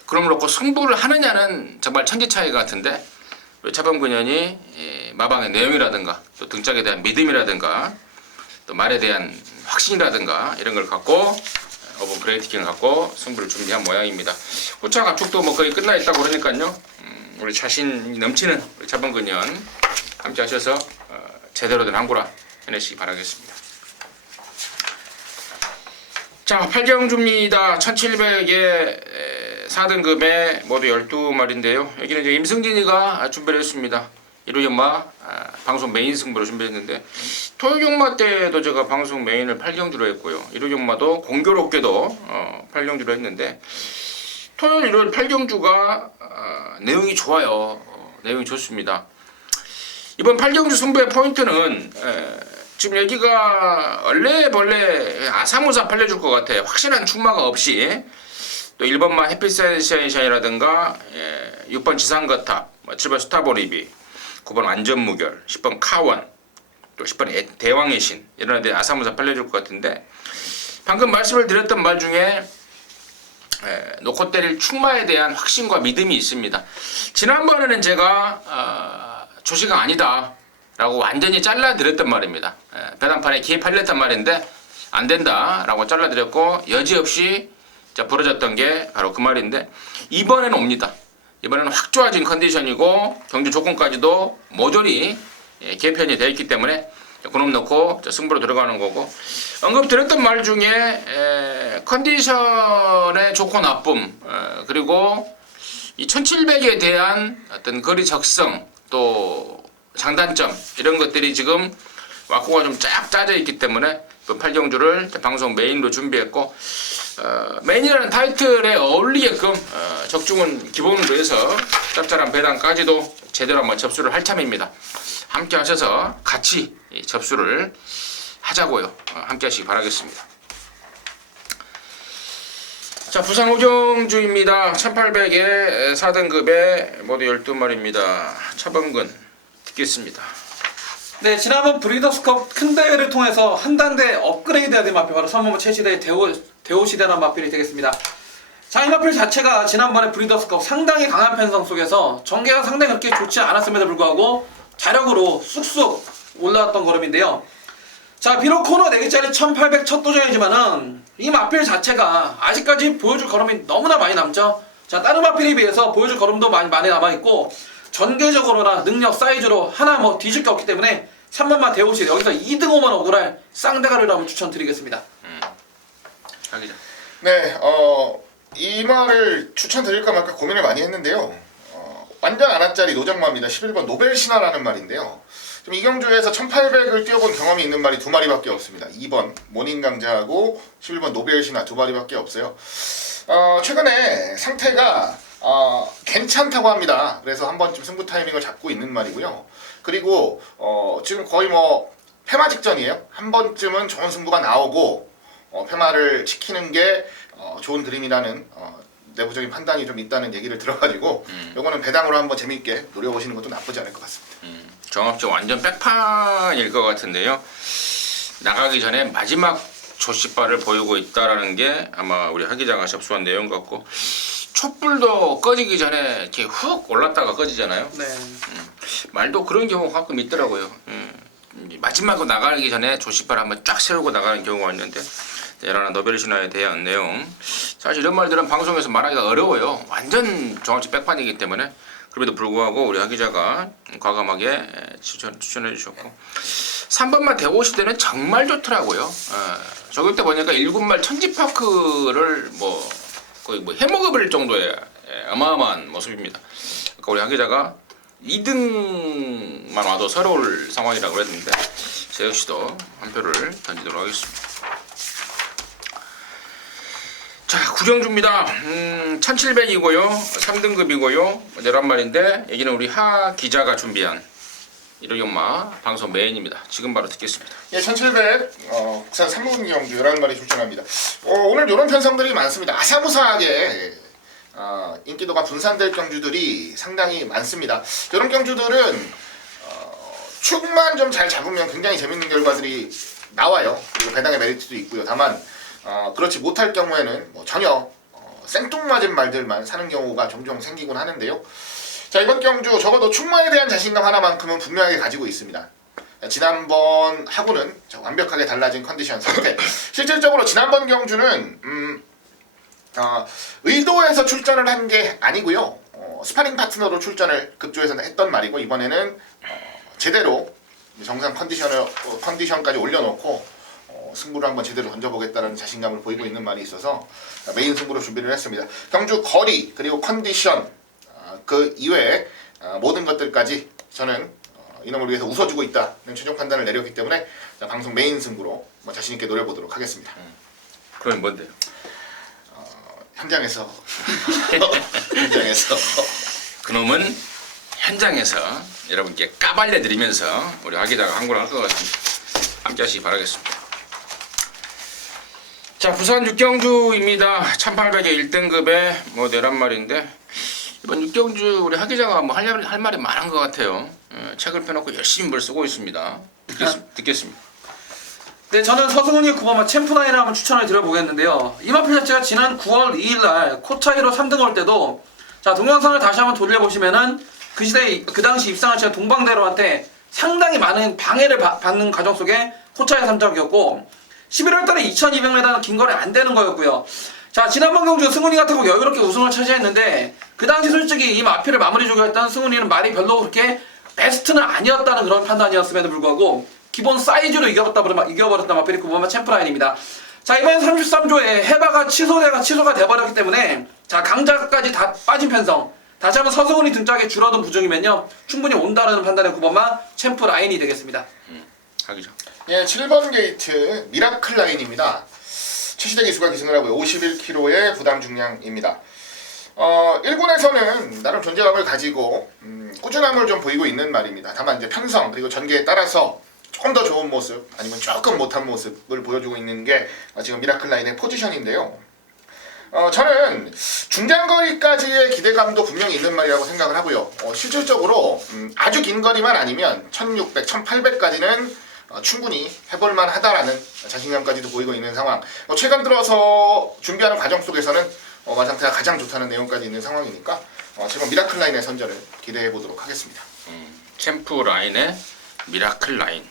그럼 놓고 승부를 하느냐는 정말 천지 차이 같은데 우리 차범근현이 마방의 내용이라든가 또 등짝에 대한 믿음이라든가 또 말에 대한 확신이라든가 이런 걸 갖고 5번 그레이트 킹을 갖고 승부를 준비한 모양입니다. 호차 압축도 뭐 거의 끝나 있다고 그러니까요. 우리 자신 넘치는 우리 차범근현 함께 하셔서 제대로 된 항구라 해내시기 바라겠습니다. 자, 8경주입니다. 1700에 4등급에 모두 12마리인데요. 여기는 이제 임승진이가 준비를 했습니다. 일요경마 방송 메인 승부로 준비했는데 토요경마 때도 제가 방송 메인을 8경주로 했고요. 일요경마도 공교롭게도 8경주로 했는데 토요일 일요일 8경주가 내용이 좋아요. 내용이 좋습니다. 이번 8경주 승부의 포인트는 지금 여기가 얼레벌레 아사무사 팔려줄 것 같아요. 확실한 충마가 없이 또 1번만 해피센세이션이라든가 6번 지상거탑 7번 스타보리비 9번 완전무결 10번 카원 또 10번 대왕의 신 이런 애들 아사무사 팔려줄 것 같은데 방금 말씀을 드렸던 말 중에 놓고 때릴 충마에 대한 확신과 믿음이 있습니다. 지난번에는 제가 조시가 아니다 라고 완전히 잘라드렸단 말입니다. 배당판에 기입하렸단 말인데 안된다 라고 잘라드렸고 여지없이 벌어졌던 게 바로 그 말인데 이번에는 옵니다. 이번에는 확 좋아진 컨디션이고 경주 조건까지도 모조리 개편이 되어 있기 때문에 그놈 넣고 승부로 들어가는 거고 언급드렸던 말 중에 컨디션의 좋고 나쁨 그리고 이 1700에 대한 어떤 거리 적성 또 장단점 이런 것들이 지금 와꾸가 좀 쫙 짜져 있기 때문에 그 8경주를 방송 메인으로 준비했고 메인이라는 타이틀에 어울리게끔 적중은 기본으로 해서 짭짤한 배당까지도 제대로 한번 접수를 할 참입니다. 함께 하셔서 같이 접수를 하자고요. 함께 하시기 바라겠습니다. 자, 부산 오정주입니다. 1800에 4등급에 모두 12마리입니다. 차범근 듣겠습니다. 네, 지난번 브리더스컵 큰 대회를 통해서 한 단계 업그레이드해야 될 마필 바로 3번 최시대의 대오시대라는 마필이 되겠습니다. 자, 이 마필 자체가 지난번에 브리더스컵 상당히 강한 편성 속에서 전개가 상당히 그렇게 좋지 않았음에도 불구하고 자력으로 쑥쑥 올라왔던 걸음인데요. 자, 비록 코너 4개짜리 1800 첫 도전이지만은 이 마필 자체가 아직까지 보여줄 걸음이 너무나 많이 남죠. 자, 다른 마필에 비해서 보여줄 걸음도 많이 남아있고 전개적으로나 능력 사이즈로 하나 뭐 뒤질 게 없기 때문에 3번만 대오시 여기서 2등 오면 억울할 쌍대가리를 한번 추천드리겠습니다. 자기자. 네, 이 말을 추천드릴까 말까 고민을 많이 했는데요. 완전 아나짜리 노장마입니다. 11번 노벨신화라는 말인데요. 좀 이 경주에서 1800을 뛰어본 경험이 있는 말이 2마리밖에 없습니다. 2번 모닝강자하고 11번 노벨신화 2마리밖에 없어요. 최근에 상태가 괜찮다고 합니다. 그래서 한 번쯤 승부 타이밍을 잡고 있는 말이고요. 그리고 지금 거의 뭐 패마 직전이에요. 한 번쯤은 좋은 승부가 나오고 패마를 시키는 게 좋은 그림이라는 내부적인 판단이 좀 있다는 얘기를 들어가지고 요거는 배당으로 한번 재미있게 노려보시는 것도 나쁘지 않을 것 같습니다. 정확히 완전 백판일 것 같은데요. 나가기 전에 마지막 조시발을 보이고 있다라는 게 아마 우리 하 기자가 접수한 내용 같고 촛불도 꺼지기 전에 이렇게 훅 올랐다가 꺼지잖아요. 네. 말도 그런 경우가 가끔 있더라고요. 마지막으로 나가기 전에 조시발 한번 쫙 세우고 나가는 경우가 있는데 이런 노벨신화에 대한 내용 사실 이런 말들은 방송에서 말하기가 어려워요. 완전 정확히 백판이기 때문에 그럼에도 불구하고 우리 하 기자가 과감하게 추천해 주셨고 3번만 대오시대는 정말 좋더라고요. 저기 때 보니까 7말 천지파크를 뭐 거의 뭐 해먹어버릴 정도의 어마어마한 모습입니다. 아까 우리 하 기자가 2등만 와도 서러울 상황이라고 그랬는데 제 역시도 한 표를 던지도록 하겠습니다. 자, 구경주입니다. 1700이고요. 3등급이고요. 내란 말인데 여기는 우리 하 기자가 준비한 일요경마 방송 메인입니다. 지금 바로 듣겠습니다. 예, 1700 국산 3분 경주 11마리 출전합니다. 오늘 이런 편성들이 많습니다. 아사무사하게 인기도가 분산될 경주들이 상당히 많습니다. 이런 경주들은 축만 좀 잘 잡으면 굉장히 재밌는 결과들이 나와요. 그리고 배당의 메리트도 있고요. 다만 그렇지 못할 경우에는 뭐 전혀 생뚱맞은 말들만 사는 경우가 종종 생기곤 하는데요. 자, 이번 경주 적어도 축마에 대한 자신감 하나만큼은 분명하게 가지고 있습니다. 지난번 하고는 완벽하게 달라진 컨디션 상태. 실질적으로 지난번 경주는 의도해서 출전을 한 게 아니고요. 스파링 파트너로 출전을 급조해서 했던 말이고, 이번에는 제대로 정상 컨디션까지 올려놓고 승부를 한번 제대로 던져보겠다는 자신감을 보이고 있는 말이 있어서 메인 승부로 준비를 했습니다. 경주 거리 그리고 컨디션 그 이외에 모든 것들까지 저는 이놈을 위해서 웃어주고 있다는 최종 판단을 내렸기 때문에 방송 메인 승부로 자신 있게 노려보도록 하겠습니다. 그럼 뭔데요? 현장에서 그놈은 현장에서 여러분께 까발려드리면서 우리 하 기자가 항구를 할 것 같습니다. 함께 하시기 바라겠습니다. 자, 부산 6경주입니다. 1800의 1등급의 뭐 내란 말인데 이번 6경주 우리 하 기자가 뭐 할 말이 많은 것 같아요. 책을 펴놓고 열심히 뭘 쓰고 있습니다. 듣겠습니다. 네, 저는 서승훈이 9번마 챔프나인을 한번 추천을 드려보겠는데요. 이 마필 자체가 지난 9월 2일날 코차이로 3등 올 때도, 자, 동영상을 다시 한번 돌려보시면은 그 당시 입상한 제가 동방대로한테 상당히 많은 방해를 받는 과정 속에 코차이 3적이었고, 11월달에 2200m는 긴 거리 안 되는 거였고요. 자, 지난번 경주 승훈이가 타고 여유롭게 우승을 차지했는데, 그 당시 솔직히 이 마필을 마무리주고 했던 승훈이는 말이 별로 그렇게 베스트는 아니었다는 그런 판단이었음에도 불구하고 기본 사이즈로 이겨버렸던 마필이 9번마 챔프라인입니다. 자, 이번엔 33조에 해바가 취소가 돼버렸기 때문에, 자, 강자까지 다 빠진 편성, 다시 한번 서승훈이 등짝에 줄어든 부종이면요 충분히 온다라는 판단의 9번마 챔프라인이 되겠습니다. 하 기자. 예, 7번 게이트 미라클 라인입니다. 최시대 기수가 기승을 하고요. 51kg의 부담 중량입니다. 1군에서는 나름 존재감을 가지고 꾸준함을 좀 보이고 있는 말입니다. 다만 이제 편성 그리고 전개에 따라서 조금 더 좋은 모습 아니면 조금 못한 모습을 보여주고 있는 게 지금 미라클 라인의 포지션인데요. 저는 중장거리까지의 기대감도 분명히 있는 말이라고 생각을 하고요. 실질적으로 아주 긴 거리만 아니면 1600, 1800까지는 충분히 해볼만 하다라는 자신감까지도 보이고 있는 상황. 최근 들어서 준비하는 과정 속에서는 완상태가 가장 좋다는 내용까지 있는 상황이니까 지금 미라클 라인의 선전을 기대해 보도록 하겠습니다. 챔프 라인의 미라클 라인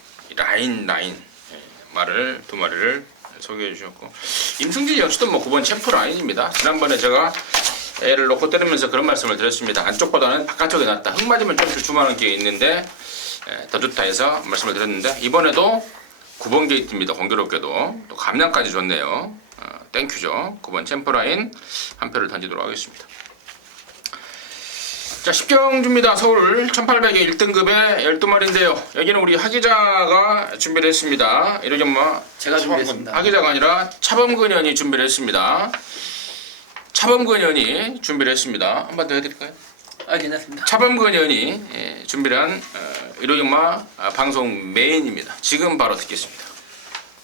두 마리를 소개해 주셨고, 임승진 역시도 뭐 9번 챔프 라인입니다. 지난번에 제가 애를 놓고 때리면서 그런 말씀을 드렸습니다. 안쪽보다는 바깥쪽이 낫다. 흙 맞으면 좀 주춤하는 게 있는데 더 좋다 해서 말씀을 드렸는데, 이번에도 9번 게이트입니다. 공교롭게도 또 감량까지 좋네요. 땡큐죠. 9번 챔프라인 한 표를 던지도록 하겠습니다. 자, 10경주입니다. 서울 1800의 1등급의 12마리인데요. 여기는 우리 하 기자가 준비를 했습니다. 이러면 뭐 제가 준비했습니다. 하 기자가 아니라 차범근현이 준비를 했습니다. 차범근현이 준비를 했습니다. 한 번 더 해드릴까요? 괜찮습니다. 차범근현이 준비를 한 의료경마 방송 메인입니다. 지금 바로 듣겠습니다.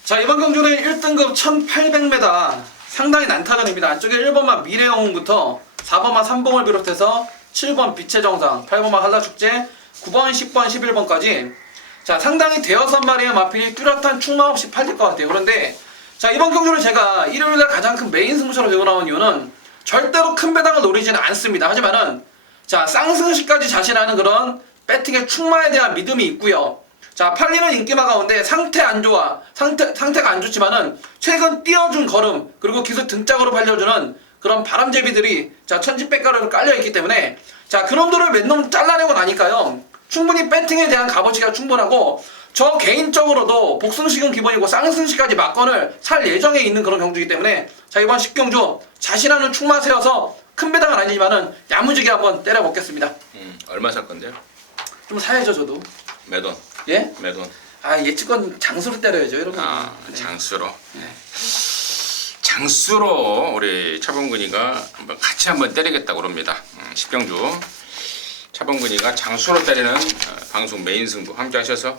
자, 이번 경주는 1등급 1800m 상당히 난타전입니다. 안쪽에 1번마 미래영웅부터 4번마 삼봉을 비롯해서 7번 빛의 정상, 8번마 한라축제, 9번, 10번, 11번까지 자, 상당히 대여섯 마리의 마필이 뚜렷한 충마 없이 팔릴 것 같아요. 그런데 자, 이번 경주를 제가 일요일날 가장 큰 메인 승부처로 들고 나온 이유는 절대로 큰 배당을 노리지는 않습니다. 하지만은 자, 쌍승시까지 자신하는 그런 배팅의 충마에 대한 믿음이 있고요. 자, 팔리는 인기마 가운데 상태가 안 좋지만은 최근 띄워준 걸음 그리고 기수 등짝으로 팔려주는 그런 바람제비들이 자, 천지백가루로 깔려있기 때문에 자, 그놈들을 몇 놈 잘라내고 나니까요 충분히 배팅에 대한 값어치가 충분하고, 저 개인적으로도 복승식은 기본이고 쌍승식까지 막건을 살 예정에 있는 그런 경주이기 때문에 자, 이번 10경주 자신하는 충마 세워서 큰 배당은 아니지만은 야무지게 한번 때려 먹겠습니다. 얼마 살 건데요? 좀 사야죠 저도. 매돈. 예? 매돈. 아 예측권 장수로 때려야죠 이런 거. 아, 네. 장수로. 네. 장수로 우리 차범근이가 같이 한번 때리겠다고 그럽니다. 10경주. 차범근이가 장수로 때리는 방송 메인 승부 함께 하셔서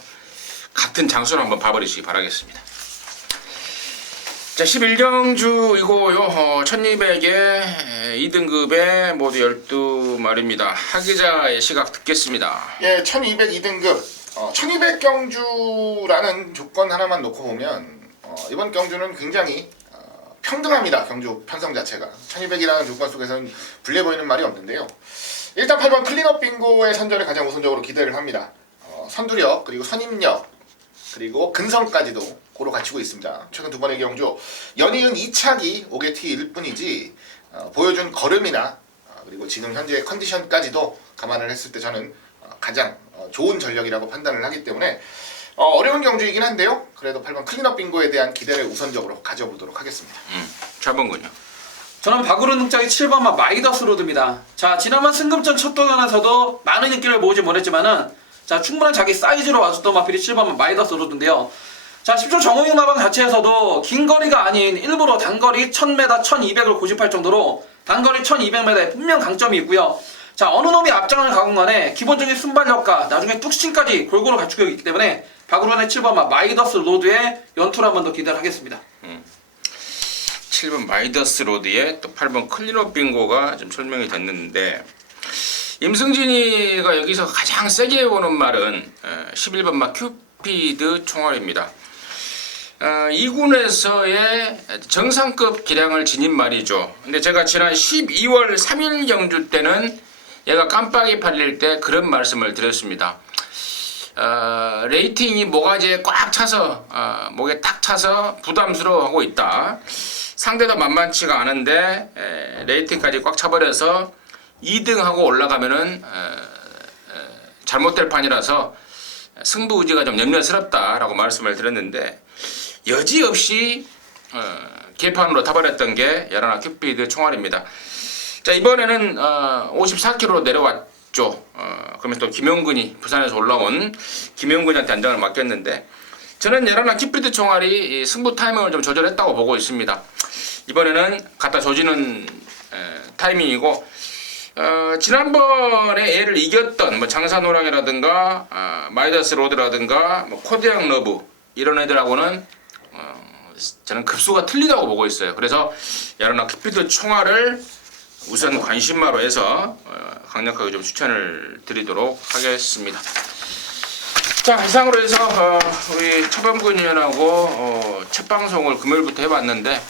같은 장수로 한번 봐버리시기 바라겠습니다. 자, 11경주이고요. 1200에 2등급에 모두 12마리입니다. 하기자의 시각 듣겠습니다. 예, 1202등급 1200경주라는 조건 하나만 놓고 보면 이번 경주는 굉장히 평등합니다. 경주 편성 자체가 1200이라는 조건 속에서는 불리해 보이는 말이 없는데요. 일단 8번 클린업 빙고의 선전을 가장 우선적으로 기대를 합니다. 선두력 그리고 선임력 그리고 근성까지도 고루 갖추고 있습니다. 최근 두 번의 경주 연이은 2차기 5개T일 뿐이지 보여준 걸음이나 그리고 지금 현재의 컨디션까지도 감안을 했을 때 저는 가장 좋은 전력이라고 판단을 하기 때문에 어려운 경주이긴 한데요. 그래도 8번 클린업 빙고에 대한 기대를 우선적으로 가져보도록 하겠습니다. 차범근요. 저는 박우른 등짝이 7번마 마이더스 로드입니다. 자 지난번 승급전 첫 도전에서도 많은 인기를 모으지 못했지만은 자 충분한 자기 사이즈로 와줬던 마필이 7번마 마이더스 로드인데요. 자 10조 정우영 마방 자체에서도 긴 거리가 아닌 일부러 단거리 1000m, 1200을 고집할 정도로 단거리 1200m에 분명 강점이 있고요. 자 어느 놈이 앞장을 가건 간에 기본적인 순발력과 나중에 뚝심까지 골고루 갖추고 있기 때문에 박우른의 7번마 마이더스 로드의 연투를 한 번 더 기대를 하겠습니다. 7번 마이더스 로드에 또 8번 클린업 빙고가 좀 설명이 됐는데 임승진이가 여기서 가장 세게 보는 말은 11번 마 큐피드 총알입니다. 2군에서의 정상급 기량을 지닌 말이죠. 근데 제가 지난 12월 3일 경주 때는 얘가 깜빡이 팔릴 때 그런 말씀을 드렸습니다. 레이팅이 모가지에 꽉 차서 목에 딱 차서 부담스러워하고 있다. 상대도 만만치가 않은데 레이팅까지 꽉 차버려서 2등하고 올라가면은 잘못될 판이라서 승부 의지가 좀 염려스럽다라고 말씀을 드렸는데 여지없이 개판으로 타버렸던 게 야라나 큐피드 총알입니다. 자 이번에는 54kg로 내려왔죠. 그러면서 또 김용근이 부산에서 올라온 김용근한테 안장을 맡겼는데 저는 야라나 큐피드 총알이 승부 타이밍을 좀 조절했다고 보고 있습니다. 이번에는 갖다 조지는 타이밍이고 지난번에 얘를 이겼던 뭐 장산호랑이라든가 마이더스 로드라든가 뭐 코드양 러브 이런 애들하고는 저는 급수가 틀리다고 보고 있어요. 그래서 야라나 큐피드 총알을 우선 관심마로 해서 강력하게 좀 추천을 드리도록 하겠습니다. 자 이상으로 해서 우리 차범근 의원하고 첫 방송을 금요일부터 해봤는데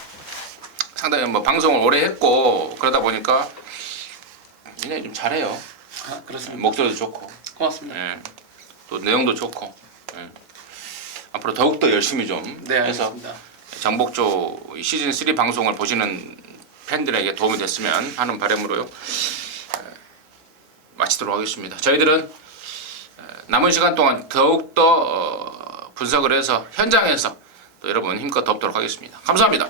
상당히 뭐 방송을 오래 했고 그러다 보니까 굉장히 좀 잘해요. 아, 그렇습니다. 목소리도 좋고 고맙습니다. 예. 또 내용도 좋고 예. 앞으로 더욱더 열심히 좀 네, 해서 알겠습니다. 정복조 시즌 3 방송을 보시는 팬들에게 도움이 됐으면 하는 바람으로요. 마치도록 하겠습니다. 저희들은 남은 시간 동안 더욱더 분석을 해서 현장에서 또 여러분 힘껏 돕도록 하겠습니다. 감사합니다.